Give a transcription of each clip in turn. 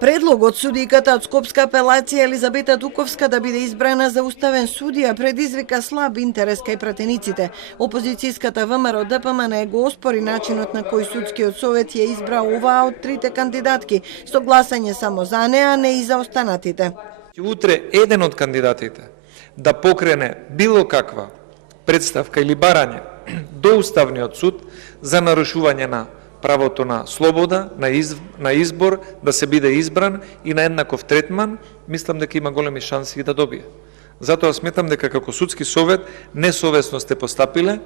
Предлог од судиката од Скопска апелација Елизабета Дуковска да биде избрана за уставен судија предизвика слаб интерес кај пратениците. Опозицијската ВМРО ДПМН го оспори начинот на кој судскиот совет ја избра оваа од трите кандидатки, со гласање само за неа, а не и за останатите. Утре еден од кандидатите да покрене било каква представка или барање до Уставниот суд за нарушување на правото на слобода, на избор, да се биде избран и на еднаков третман, мислам дека има големи шанси да добие. Затоа сметам дека како судски совет несовесно сте постапиле,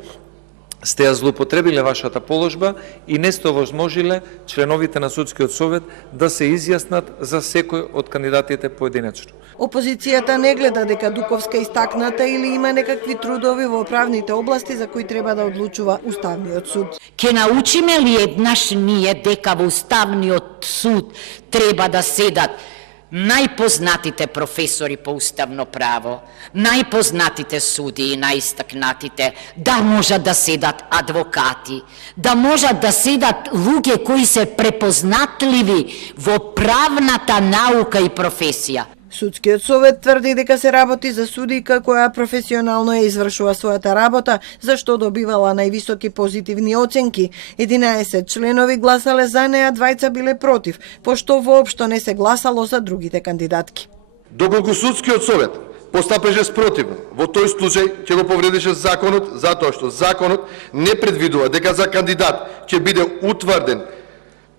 сте ја злоупотребиле вашата положба и не сте овозможиле членовите на судскиот совет да се изјаснат за секој од кандидатите поединечно. Опозицијата не гледа дека Дуковска истакната или има некакви трудови во правните области за кои треба да одлучува Уставниот суд. Ке научиме ли еднаш ние дека во Уставниот суд треба да седат најпознатите професори по уставно право, најпознатите судии, најистакнатите, да можат да седат адвокати, да можат да седат луѓе кои се препознатливи во правната наука и професија. Судскиот совет тврди дека се работи за судика која професионално ја извршува својата работа, за што добивала највисоки позитивни оценки. 11 членови гласале за неа, 2 биле против, пошто воопшто не се гласало за другите кандидатки. Доколку судскиот совет постапеше спротивно, во тој случај ќе го повредеше законот, затоа што законот не предвидува дека за кандидат ќе биде утврден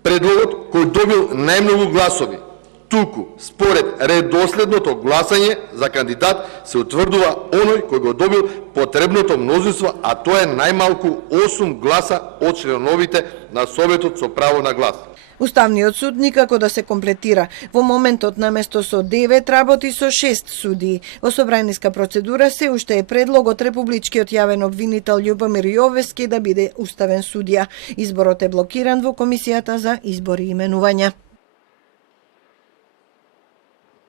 предлогот кој добил најмногу гласови. Туку, според редоследното гласање за кандидат се утврдува оној кој го добил потребното мнозинство, а тоа е најмалку 8 гласа од членовите на Советот со право на глас. Уставниот суд никако да се комплетира. Во моментот наместо со 9 работи со 6 судии. Во собраниска процедура се уште е предлог од републичкиот јавен обвинител Љубомир Јовески да биде уставен судија. Изборот е блокиран во Комисијата за избори и именувања.